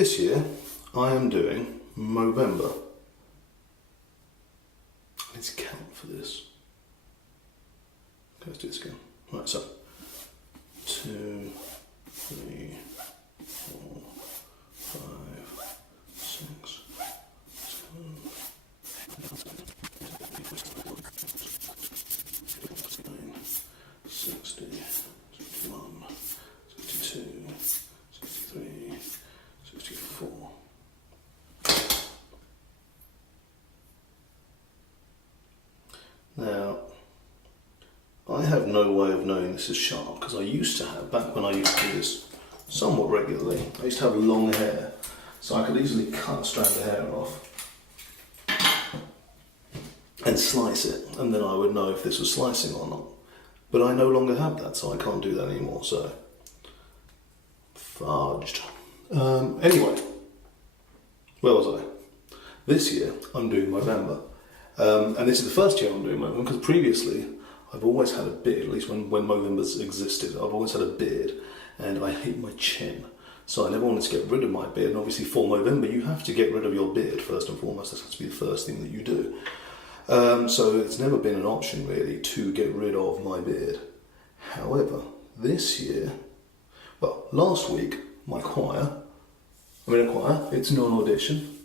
This year, I am doing Movember. Let's count for this. Okay, let's do this again. Right, so 2, 3, 4, 5, 6, 7, 9, 60, 61, 62, 63, 64. Now, I have no way of knowing this is sharp because I used to have, back when I used to do this somewhat regularly, I used to have long hair, so I could easily cut a strand of hair off and slice it, and then I would know if this was slicing or not. But I no longer have that, so I can't do that anymore, so fudged. Anyway, where was I? This year, I'm doing Movember. And this is the first year I'm doing Movember, because previously I've always had a beard, at least when Movember's existed, I've always had a beard, and I hate my chin. So I never wanted to get rid of my beard, and obviously for Movember you have to get rid of your beard first and foremost. That has to be the first thing that you do. So it's never been an option really to get rid of my beard. However, this year, well, last week, my choir, it's non-audition,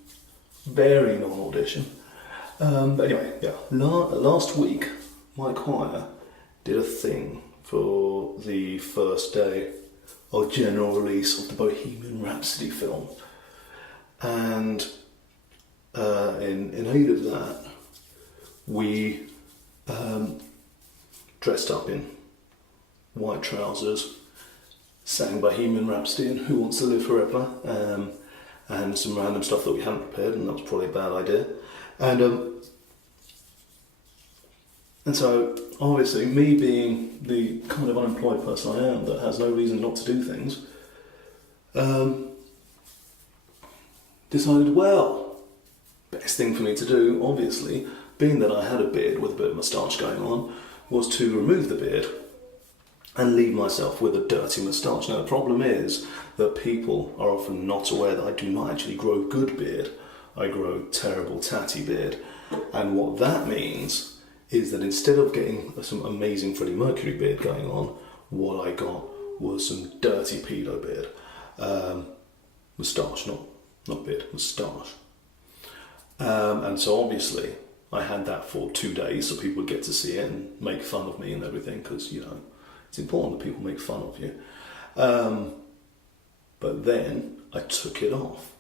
very non-audition. But anyway, yeah, last week my choir did a thing for the first day of general release of the Bohemian Rhapsody film. And in aid of that, we dressed up in white trousers, sang Bohemian Rhapsody and Who Wants to Live Forever, and some random stuff that we hadn't prepared, and that was probably a bad idea. And so, obviously, me being the kind of unemployed person I am that has no reason not to do things, decided, well, best thing for me to do, obviously, being that I had a beard with a bit of moustache going on, was to remove the beard and leave myself with a dirty moustache. Now, the problem is that people are often not aware that I do not actually grow good beard. I grow terrible tatty beard, and what that means is that instead of getting some amazing Freddie Mercury beard going on, what I got was some dirty pedo beard. Moustache, not beard, moustache. And so obviously I had that for 2 days so people would get to see it and make fun of me and everything, because, you know, it's important that people make fun of you. But then I took it off.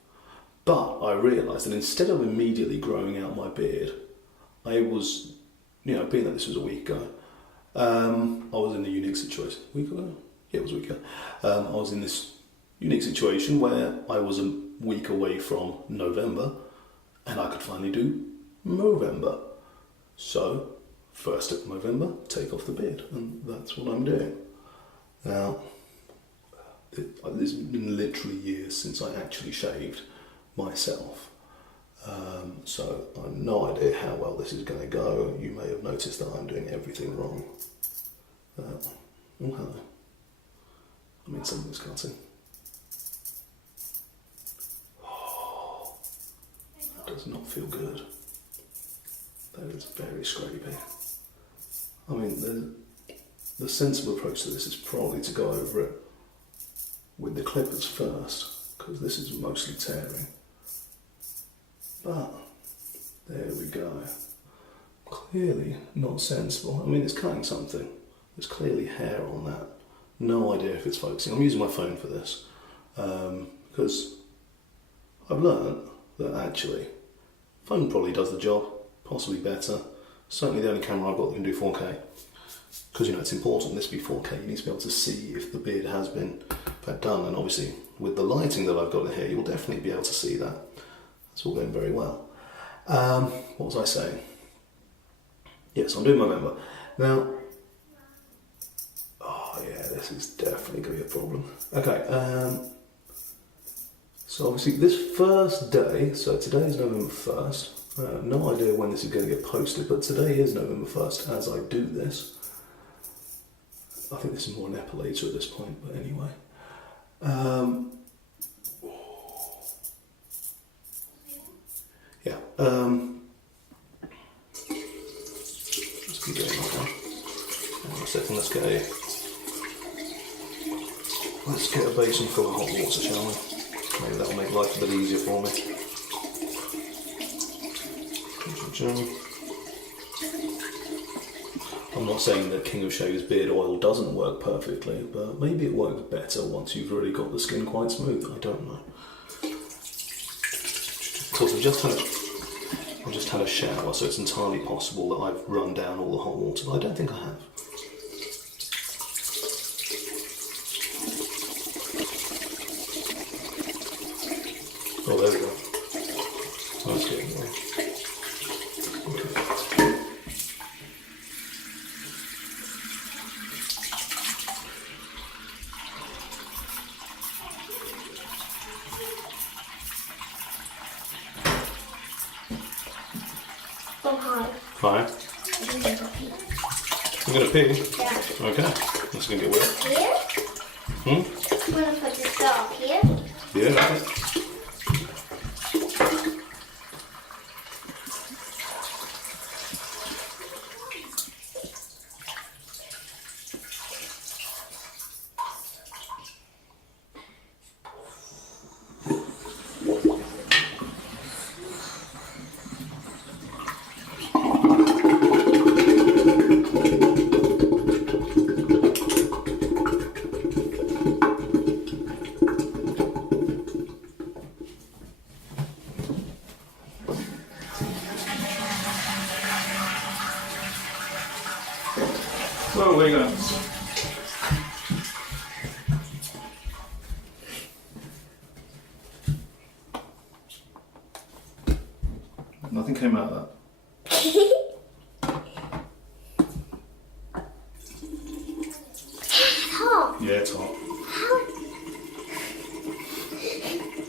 But I realised that instead of immediately growing out my beard, I was, you know, being that this was a week ago, I was in a unique situation. A week ago? Yeah, it was a week ago. I was in this unique situation where I was a week away from November, and I could finally do Movember. So, 1st of November, take off the beard, and that's what I'm doing. Now, it's been literally years since I actually shaved myself, so I have no idea how well this is going to go. You may have noticed that I'm doing everything wrong. Oh, hello. I mean, something's cutting. Oh, that does not feel good. That is very scrapey. I mean, the sensible approach to this is probably to go over it with the clippers first, because this is mostly tearing. But, there we go. Clearly not sensible. I mean, it's cutting something. There's clearly hair on that. No idea if it's focusing. I'm using my phone for this, because I've learned that actually, phone probably does the job, possibly better. Certainly the only camera I've got that can do 4K. Because, you know, it's important this be 4K. You need to be able to see if the beard has been done, and obviously with the lighting that I've got in here, you'll definitely be able to see that. It's all going very well. What was I saying? Yes, I'm doing Movember. Now, oh yeah, this is definitely going to be a problem. Okay, so obviously this first day, so today is November 1st. I have no idea when this is going to get posted, but today is November 1st as I do this. I think this is more an epilator at this point, but anyway. Let's keep going like that. Hang on a second, let's get a basin full of hot water, shall we? Maybe that'll make life a bit easier for me. I'm not saying that King of Shaves beard oil doesn't work perfectly, but maybe it works better once you've really got the skin quite smooth. I don't know. Of course, I've just had a shower, so it's entirely possible that I've run down all the hot water, but I don't think I have. Oh, there we go. That's getting there. Okay. Fire. You're gonna pee? Yeah. Okay. That's gonna get wet. Here? Hmm? I'm gonna put this dog here. Yeah, okay. Whoa, where are you going? Nothing came out of that. Hot. Yeah, it's hot. How?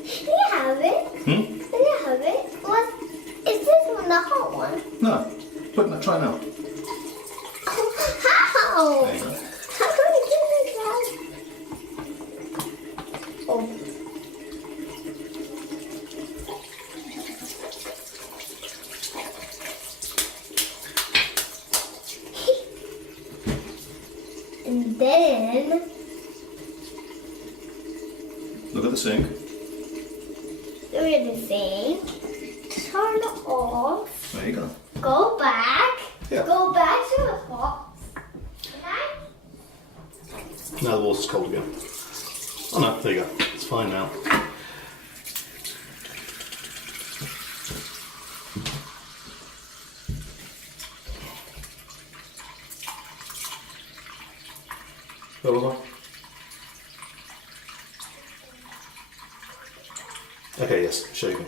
Can you have it? Hmm? Can you have it? What? Is this one the hot one? No. Try it now. How? There you go. How can we do this, Dad? Oh. And then Look at the sink. look at the thing. Turn off. There you go. Go back. Yeah. Go back to the pot. Now the water's cold again. Oh no, there you go. It's fine now. Where was I? Okay, yes, shaving.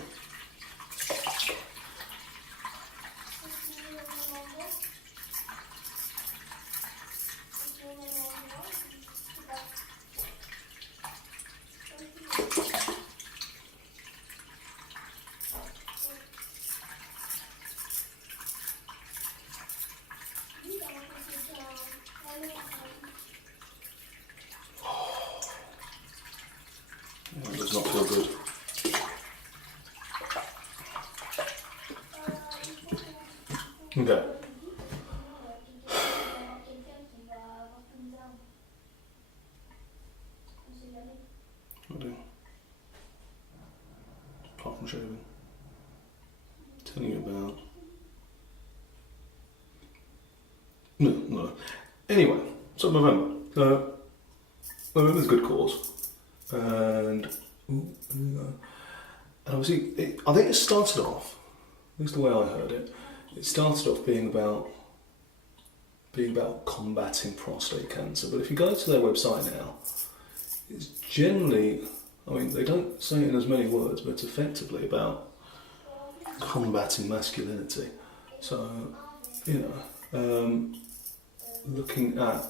That does not feel good. Okay. I do. Apart from shaving. Telling you about. No. Anyway, so Movember. Movember's a good cause. And obviously, I think it started off, at least the way I heard it, it started off being about combating prostate cancer. But if you go to their website now, it's generally, I mean, they don't say it in as many words, but it's effectively about combating masculinity. So, looking at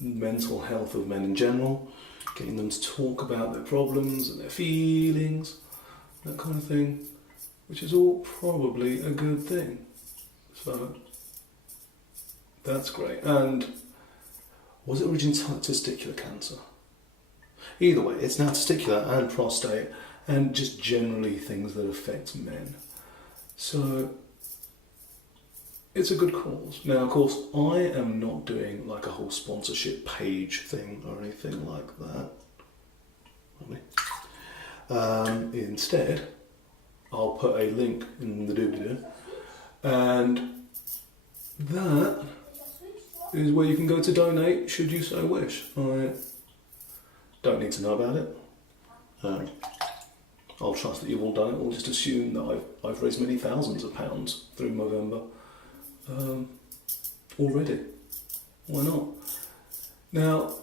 mental health of men in general, getting them to talk about their problems and their feelings, that kind of thing, which is all probably a good thing. So that's great. And was it originally testicular cancer? Either way, it's now testicular and prostate and just generally things that affect men. So it's a good cause. Now, of course, I am not doing like a whole sponsorship page thing or anything like that. Instead, I'll put a link in the doobly-doo, and that is where you can go to donate should you so wish. I don't need to know about it. I'll trust that you've all done it. I'll just assume that I've raised many thousands of pounds through Movember already. Why not? Now,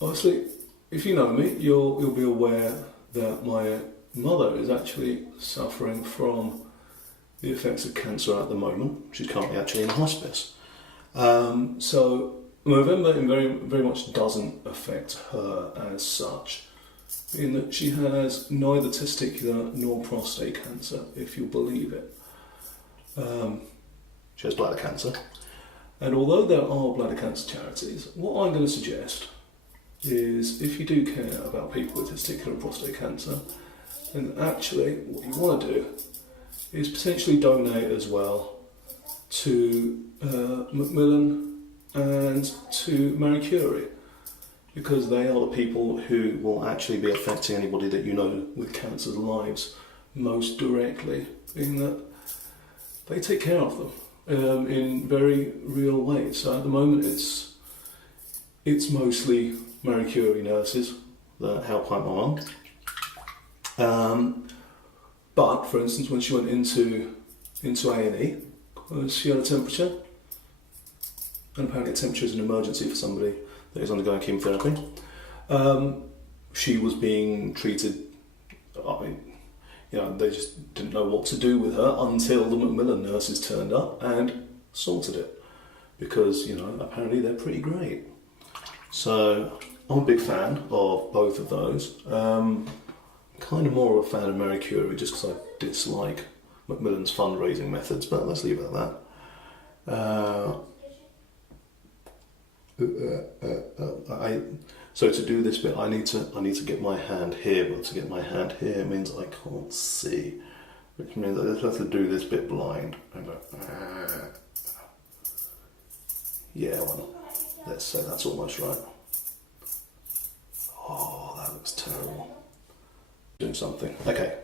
obviously, if you know me, you'll be aware that my mother is actually suffering from the effects of cancer at the moment. She's currently actually in hospice. So Movember very, very much doesn't affect her as such, in that she has neither testicular nor prostate cancer, if you believe it. She has bladder cancer. And although there are bladder cancer charities, what I'm going to suggest is, if you do care about people with testicular and prostate cancer, then actually what you want to do is potentially donate as well to Macmillan and to Marie Curie, because they are the people who will actually be affecting anybody that you know with cancer's lives most directly, in that they take care of them in very real ways. So at the moment it's mostly Marie Curie nurses that help out my mum. But for instance, when she went into A&E, she had a temperature, and apparently a temperature is an emergency for somebody that is undergoing chemotherapy. She was being treated, they just didn't know what to do with her until the Macmillan nurses turned up and sorted it, because, apparently they're pretty great. So I'm a big fan of both of those. Kind of more of a fan of Marie Curie just because I dislike Macmillan's fundraising methods, but let's leave it at that. So to do this bit, I need to get my hand here, but to get my hand here means I can't see, which means I just have to do this bit blind and go. Yeah, why not? Let's say that's almost right. Oh, that looks terrible. Doing something. Okay.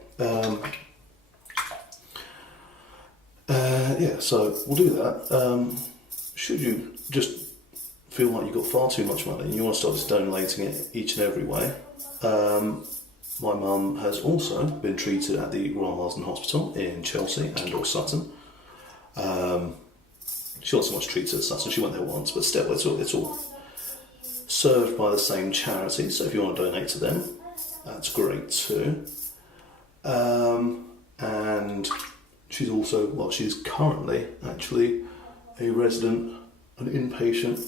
So we'll do that. Should you just feel like you've got far too much money and you want to start just donating it each and every way, my mum has also been treated at the Royal Marsden Hospital in Chelsea and or Sutton. She wasn't so much treated at Sutton, she went there once, but still it's all served by the same charity, so if you want to donate to them, that's great too. And she's currently actually a resident, an inpatient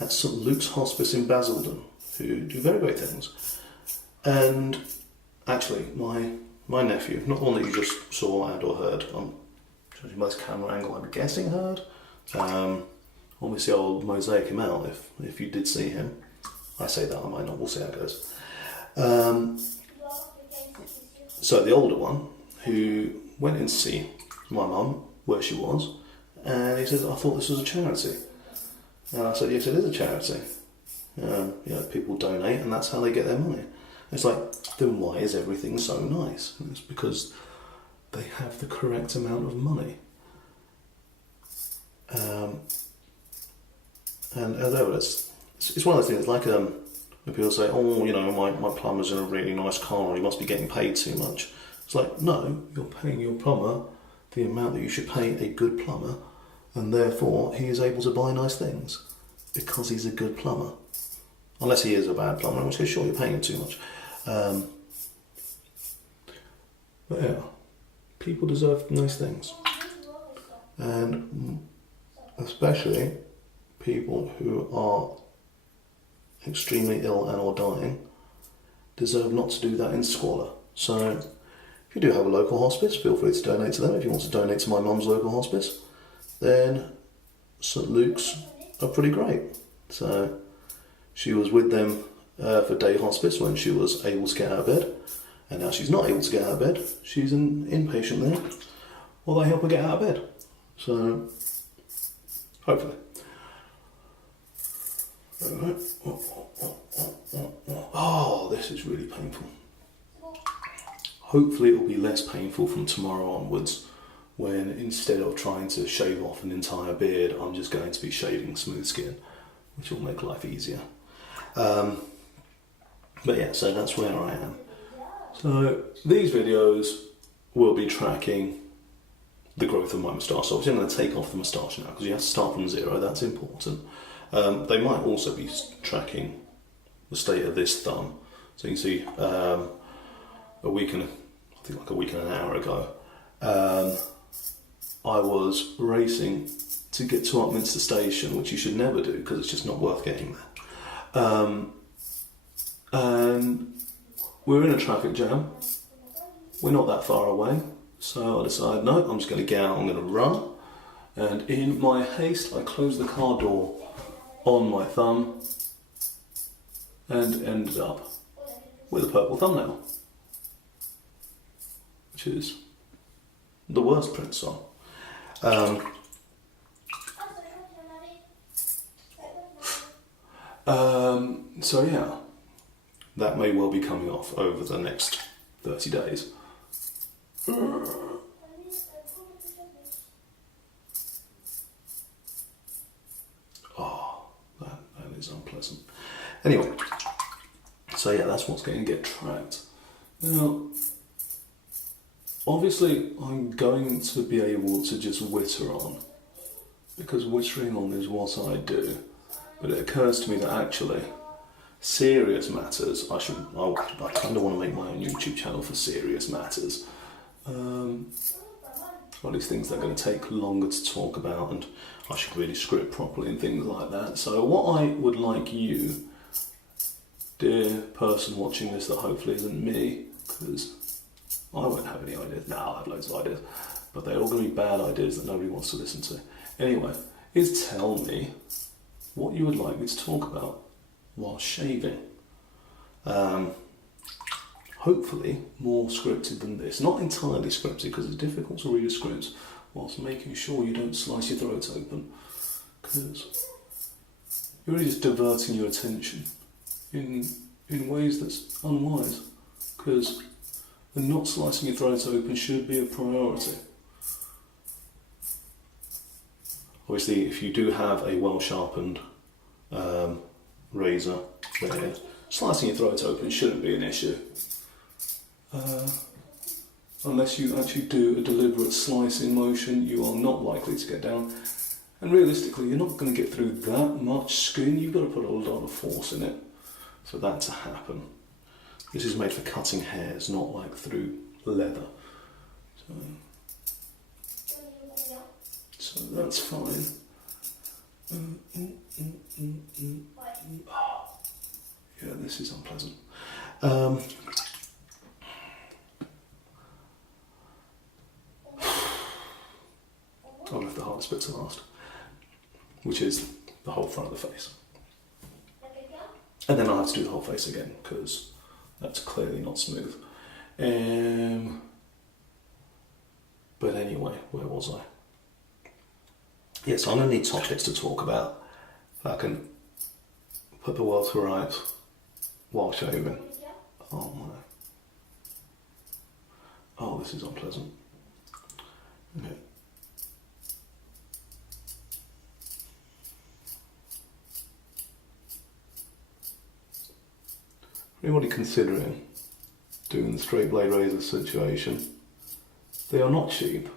at St Luke's Hospice in Basildon, who do very great things. And actually, my nephew, not one that you just saw and or heard, I'm judging by this camera angle, I'm guessing heard. Obviously I'll mosaic him out if you did see him. I say that, I might not, we'll see how it goes. So the older one, who went in to see my mum where she was, and he says, I thought this was a charity. And I said, yes, it is a charity. People donate and that's how they get their money. It's like, then why is everything so nice? And it's because they have the correct amount of money. It's one of those things, like when people say, my plumber's in a really nice car, or he must be getting paid too much. It's like, no, you're paying your plumber the amount that you should pay a good plumber, and therefore he is able to buy nice things because he's a good plumber. Unless he is a bad plumber, in which case, sure, you're paying him too much. But yeah, people deserve nice things. And especially people who are extremely ill and or dying deserve not to do that in squalor. So if you do have a local hospice, feel free to donate to them. If you want to donate to my mum's local hospice, then St Luke's are pretty great. So she was with them for day hospice when she was able to get out of bed, and now she's not able to get out of bed. She's an inpatient there or they help her get out of bed. So, hopefully. Alright. Oh, this is really painful. Hopefully it will be less painful from tomorrow onwards, when instead of trying to shave off an entire beard, I'm just going to be shaving smooth skin, which will make life easier. But yeah, so that's where I am. So these videos will be tracking the growth of my moustache. So obviously I'm going to take off the moustache now, because you have to start from zero, that's important. They might also be tracking the state of this thumb. So you can see a week and an hour ago, I was racing to get to Upminster Station, which you should never do because it's just not worth getting there. And we're in a traffic jam. We're not that far away, so I decided, no, I'm just going to get out, I'm going to run. And in my haste, I closed the car door on my thumb and ended up with a purple thumbnail, which is the worst print song. So yeah, that may well be coming off over the next 30 days. Oh, that is unpleasant. Anyway, so yeah, that's what's going to get tracked. Now, obviously, I'm going to be able to just witter on, because wittering on is what I do. But it occurs to me that actually, serious matters, I kind of want to make my own YouTube channel for serious matters. All these things that are going to take longer to talk about, and I should really script properly and things like that. So what I would like you, dear person watching this that hopefully isn't me, because I won't have any ideas. No, I'll have loads of ideas, but they're all going to be bad ideas that nobody wants to listen to. Anyway, is tell me what you would like me to talk about while shaving. Hopefully more scripted than this. Not entirely scripted, because it's difficult to read a script whilst making sure you don't slice your throat open, because you're really just diverting your attention in ways that's unwise, because the not slicing your throat open should be a priority. Obviously, if you do have a well-sharpened razor there, slicing your throat open shouldn't be an issue. Unless you actually do a deliberate slicing motion, you are not likely to get down. And realistically, you're not going to get through that much skin. You've got to put a lot of force in it for that to happen. This is made for cutting hairs, not like through leather. So that's fine. Yeah, this is unpleasant. I'll leave the hardest bit to last, which is the whole front of the face. And then I'll have to do the whole face again, because that's clearly not smooth. But anyway, where was I? Yes, I'm going to need topics to talk about. I can put the world to rights while shaving. Oh my. Oh, this is unpleasant. Okay. Anybody considering doing the straight blade razor situation, they are not cheap.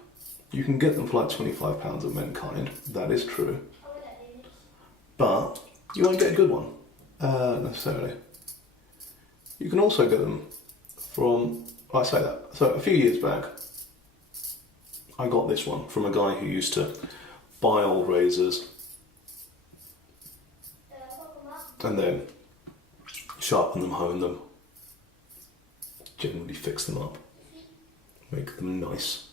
You can get them for like £25 at Menkind, that is true. But you won't get a good one, necessarily. You can also get them from, I say that, so a few years back, I got this one from a guy who used to buy old razors and then sharpen them, hone them, generally fix them up, make them nice.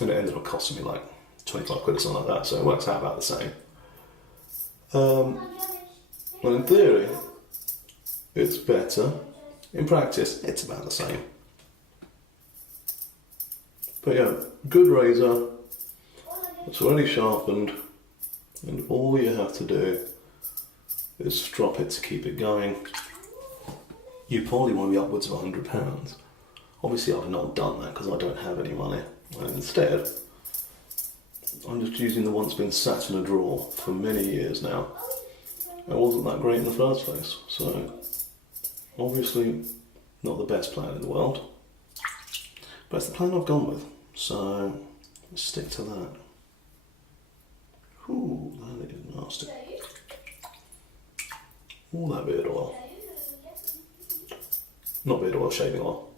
And it ended up costing me like 25 quid or something like that, so it works out about the same. Well, in theory, it's better. In practice, it's about the same. But yeah, good razor. It's already sharpened, and all you have to do is strop it to keep it going. You probably want to be upwards of £100. Obviously I've not done that because I don't have any money. And instead, I'm just using the one that's been sat in a drawer for many years now. It wasn't that great in the first place, so obviously not the best plan in the world. But it's the plan I've gone with, so let's stick to that. Ooh, that is nasty. All that beard oil. Not beard oil, shaving oil.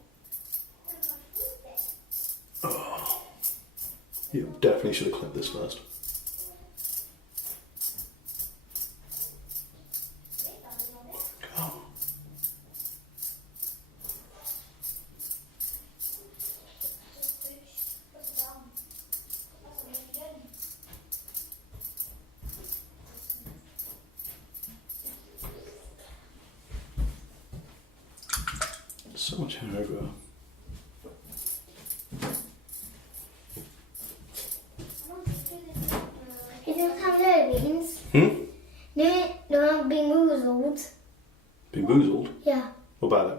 Oh, you definitely should have clipped this first. Oh. So much hair everywhere. You don't have jelly beans? No, Beanboozled. Beanboozled? Yeah, What about it?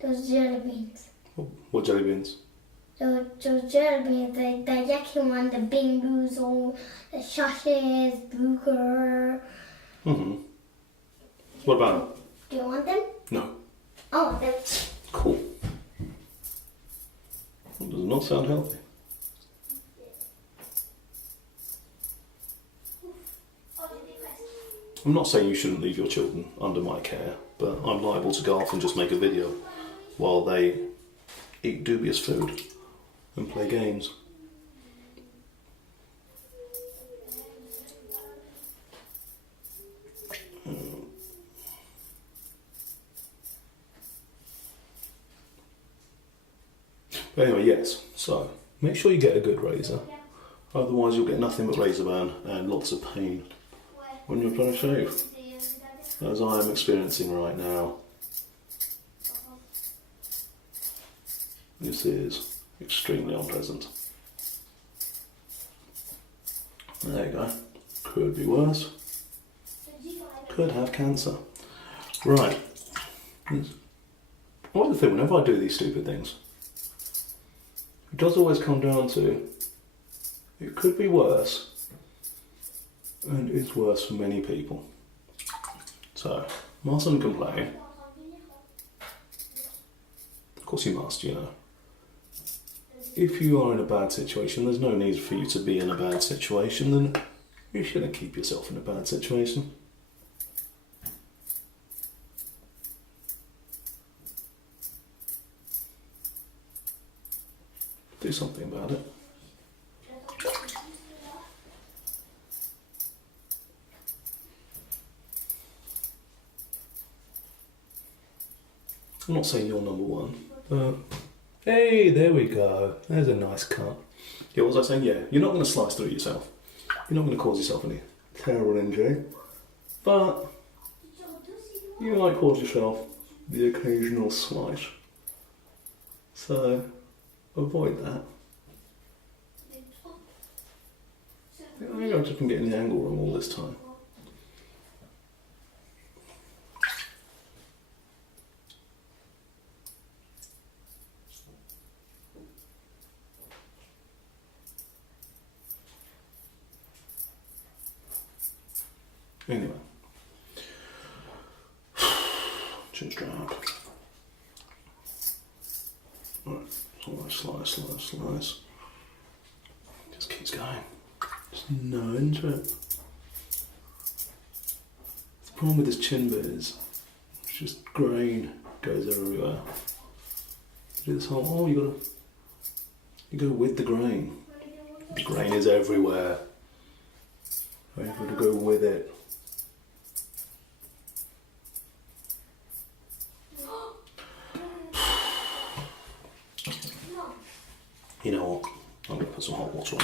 those jelly beans. What jelly beans? Those jelly beans, the yucky one, the Beanboozled, the sausages, burger. What about it? Do you want them? No. Oh, them. Cool. That does not sound healthy. I'm not saying you shouldn't leave your children under my care, but I'm liable to go off and just make a video while they eat dubious food and play games. But anyway, yes, so make sure you get a good razor, otherwise you'll get nothing but razor burn and lots of pain when you're trying to shave, as I am experiencing right now. This is extremely unpleasant. There you go. Could be worse. Could have cancer. Right. What's the thing, whenever I do these stupid things, it does always come down to, it could be worse, and it's worse for many people. So, mustn't complain. Of course you must, you know. If you are in a bad situation, there's no need for you to be in a bad situation, then you shouldn't keep yourself in a bad situation. Do something about it. I'm not saying you're number one, but hey, there we go. There's a nice cut. Yeah, what was I saying? Yeah, you're not going to slice through yourself. You're not going to cause yourself any terrible injury, but you might cause yourself the occasional slice. So avoid that. I think I've just been getting the angle wrong all this time. Anyway, chin strap. Right, slice. Just keeps going. Just no into it. The problem with this chin bit is it's just grain goes everywhere. Do this whole, oh, you go with the grain. The grain is everywhere. You've got to go with it. You know what? I'm going to put some hot water on.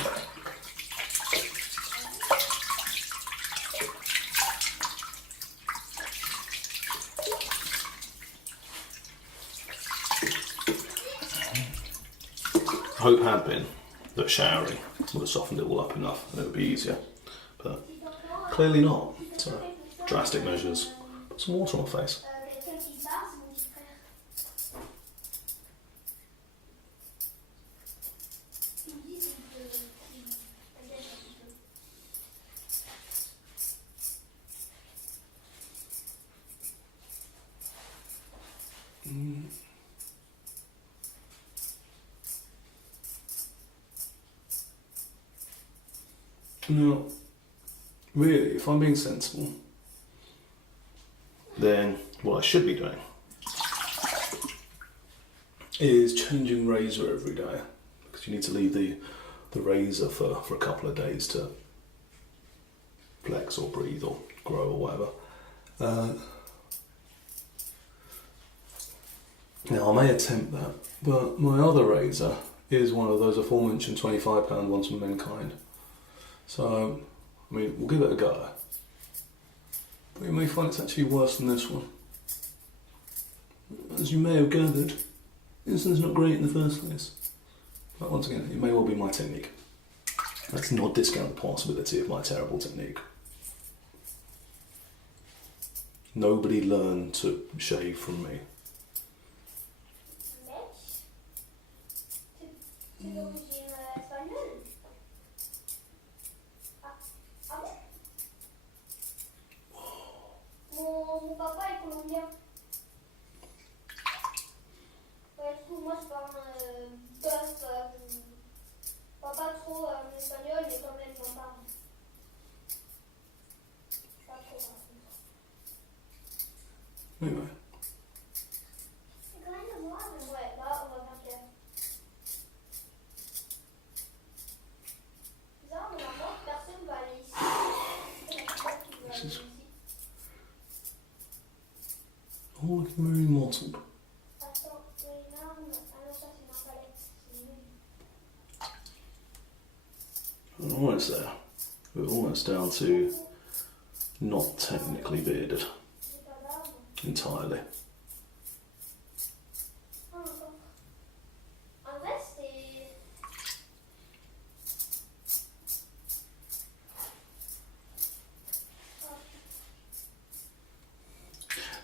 hope had been that showering would have softened it all up enough and it would be easier, but clearly not. So drastic measures. Put some water on my face. Now, really, if I'm being sensible, then what I should be doing is changing razor every day, because you need to leave the razor for a couple of days to flex or breathe or grow or whatever. Now, I may attempt that, but my other razor is one of those aforementioned £25 ones from Mankind. So, I mean, we'll give it a go. But you may find it's actually worse than this one. As you may have gathered, this one's not great in the first place. But once again, it may well be my technique. Let's not discount the possibility of my terrible technique. Nobody learned to shave from me. Mon papa est colombien. Ouais, du coup, moi je parle bof, pas trop en espagnol, mais quand même j'en parle. Pas trop par contre. Anyway. C'est quand même moi, mais ouais, là on va faire clair. Bizarre, mais maintenant personne va aller ici. C'est la fois qui va aller ici. All looking very mottled. We're almost there. We're almost down to not technically bearded entirely.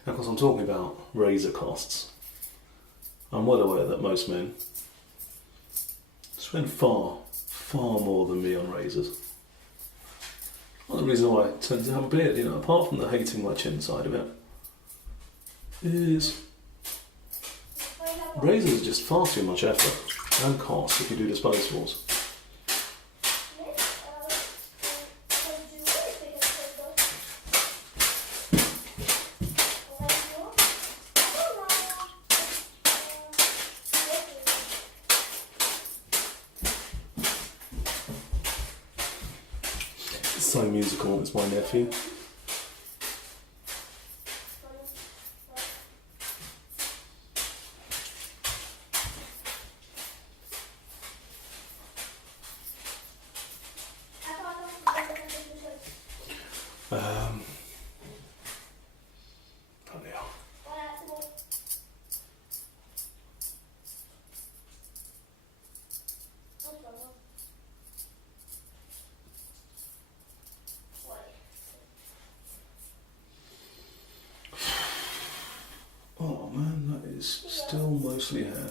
Now, because I'm talking about razor costs, I'm well aware that most men spend far more than me on razors. One of the reasons why I tend to have a beard, apart from the hating my chin side of it, is razors are just far too much effort and cost if you do disposables. So musical, it's my nephew. Bloody hell. Oh man, that is still mostly hair.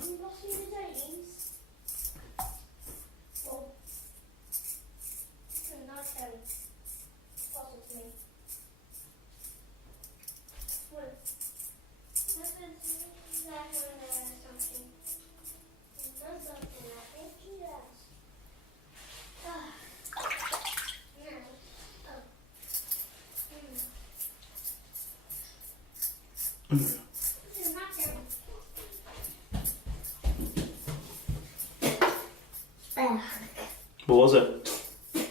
What was it?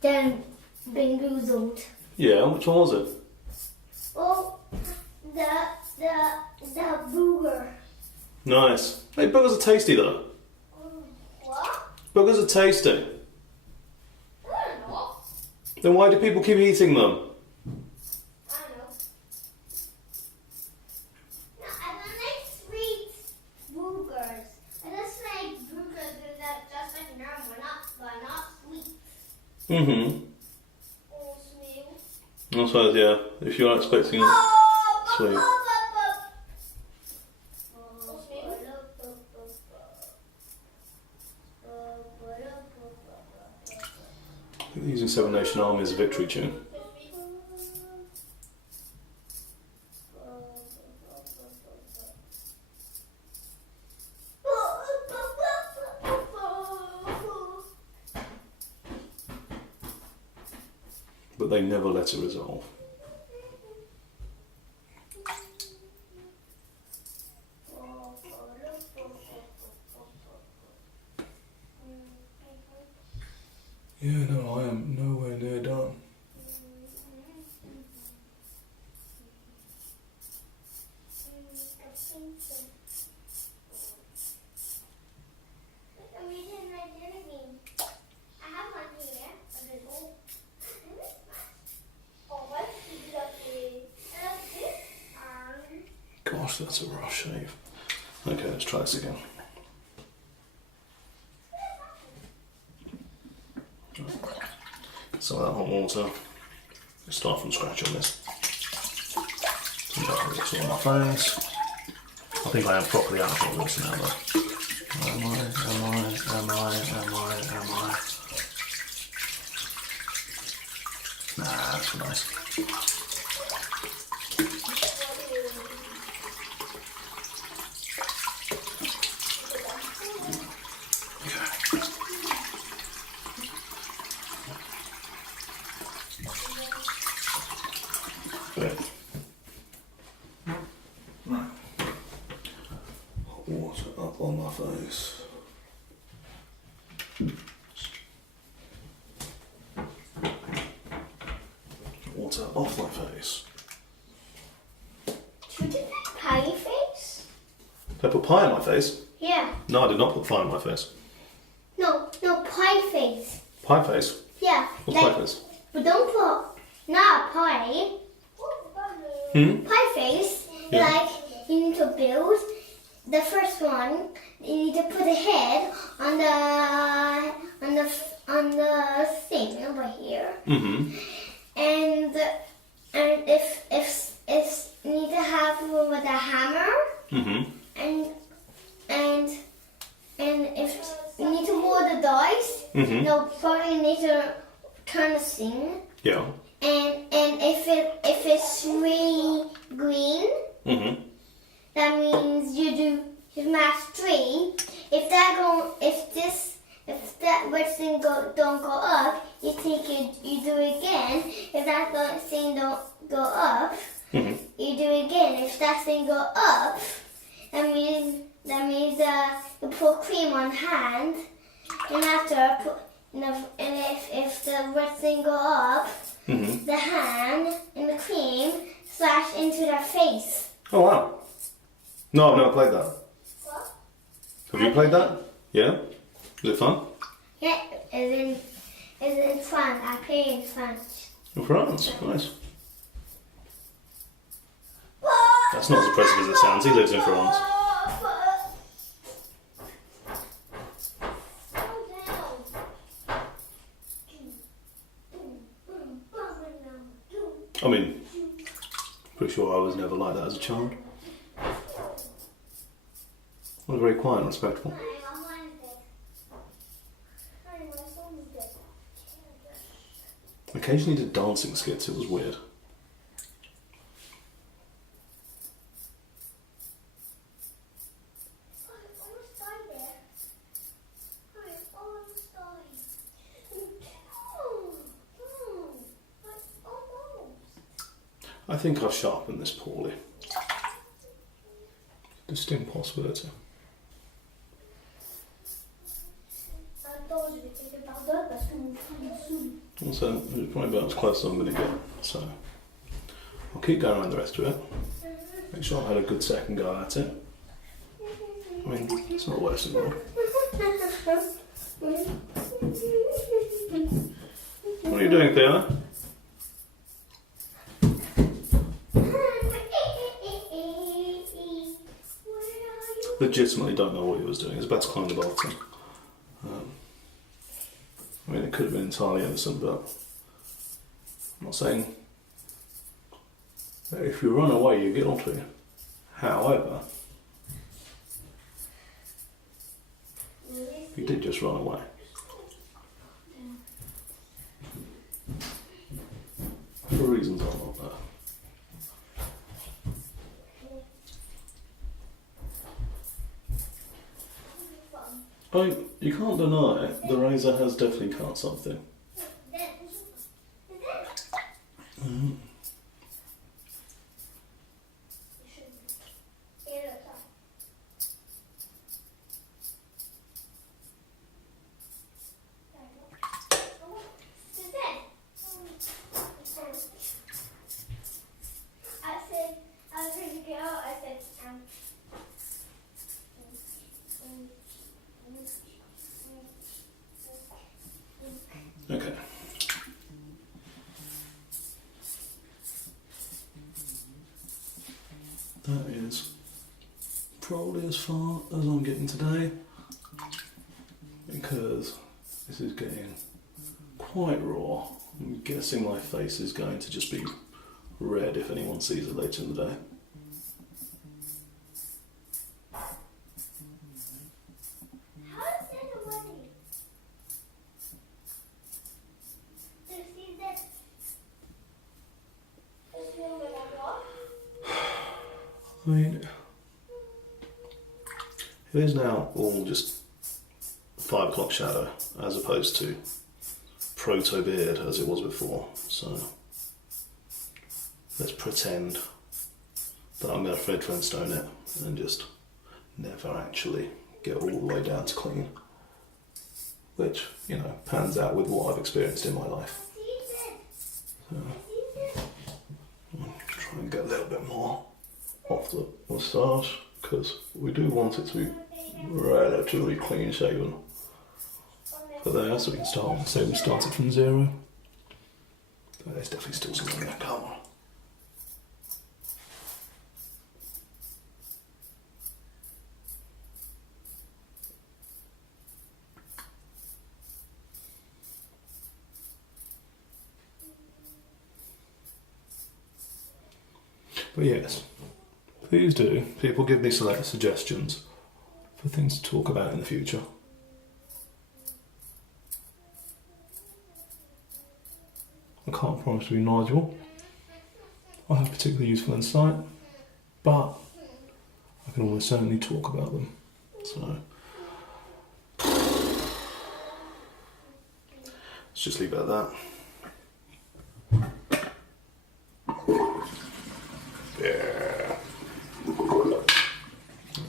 Then Beanboozled. Yeah, which one was it? Oh, the booger. Nice. Hey, boogers are tasty though. What? Boogers are tasty. I don't know. Then why do people keep eating them? I don't know. No, I don't like sweet boogers. I just like boogers Mm-hmm. I suppose, yeah, if you're expecting sweet. I think using Seven Nation Army as a victory tune. But they never let it resolve. Yeah, no, I am nowhere near done. Gosh, that's a rough shave. Okay, let's try this again. So that hot water. Let's start from scratch on this. It's all on my face. I think I am properly out of this now though. Am I? Nah, that's nice. Right. Hot water up on my face. Water off my face. Should you put pie in your face? Did I put pie on my face? Yeah. No, I did not put pie on my face. No, pie face. Pie face? Yeah. What's pie face? But don't put not pie. Pie face. Yeah. Like you need to build the first one. You need to put a head on the thing over here. Mm-hmm. And if you need to have with a hammer. Mm-hmm. And if you need to roll the dice, Mm-hmm. no, probably need to turn the thing. Yeah. And if it's really green, Mm-hmm. that means you match 3. If that red thing don't go up, you take it, you do it again. If that thing don't go up, Mm-hmm. you do it again. If that thing go up, that means you put cream on hand, and after if the red thing go up, Mm-hmm. the hand and the cream slash into their face. Oh wow. No, I've never played that. What? Have you played that? Yeah? Is it fun? Yeah, it's in France. I play in France. In France, nice. That's not as impressive as it sounds. He lives in France. I mean, pretty sure I was never like that as a child. I was very quiet and respectful. Occasionally did dancing skits, it was weird. I think I've sharpened this poorly. Distinct possibility. Also, it's probably about as close as I'm going to get, so I'll keep going around the rest of it. Make sure I've had a good second go at it. I mean, it's not worse than that. What are you doing, Theo? Legitimately don't know what he was doing. He was about to climb the balcony. I mean, it could have been entirely innocent, but I'm not saying that if you run away you're guilty. However, you did just run away. For reasons I'm not there. I mean, you can't deny it, the razor has definitely cut something. Okay. That is probably as far as I'm getting today, because this is getting quite raw. I'm guessing my face is going to just be red if anyone sees it later in the day. I mean, it is now all just 5 o'clock shadow as opposed to proto beard as it was before, so let's pretend that I'm going to Fred Flintstone it and just never actually get all the way down to clean, which, you know, pans out with what I've experienced in my life. So, I'll try and get a little bit more off the moustache, because we do want it to be relatively clean shaven for there, so we can start, say we started from 0. But there's definitely still something there, come on. But yes, please do. People give me select suggestions for things to talk about in the future. I can't promise to be knowledgeable or have particularly useful insight, but I can almost certainly talk about them. So let's just leave it at that. Yeah. There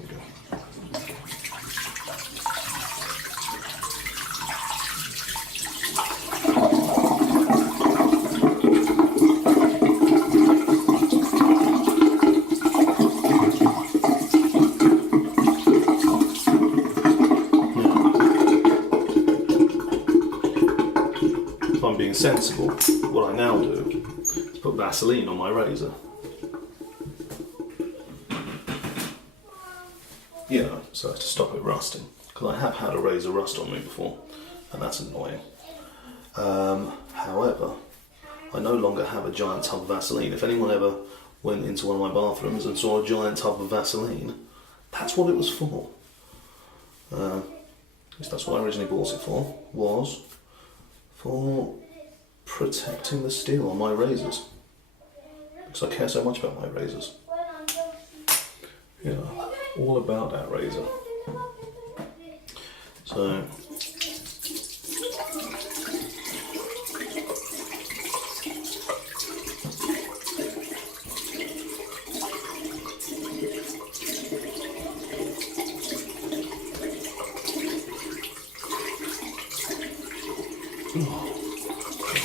we go. If I'm being sensible, what I now do is put Vaseline on my razor. You know, so as to stop it rusting. Because I have had a razor rust on me before, and that's annoying. However, I no longer have a giant tub of Vaseline. If anyone ever went into one of my bathrooms and saw a giant tub of Vaseline, that's what it was for. At least that's what I originally bought it for, was for protecting the steel on my razors. Because I care so much about my razors. Yeah, all about that razor. So,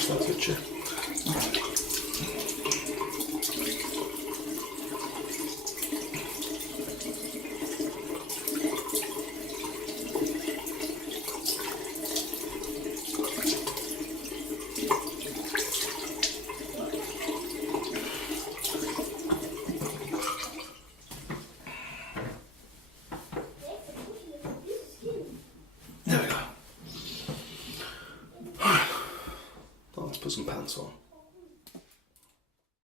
that's itchy. some pants on.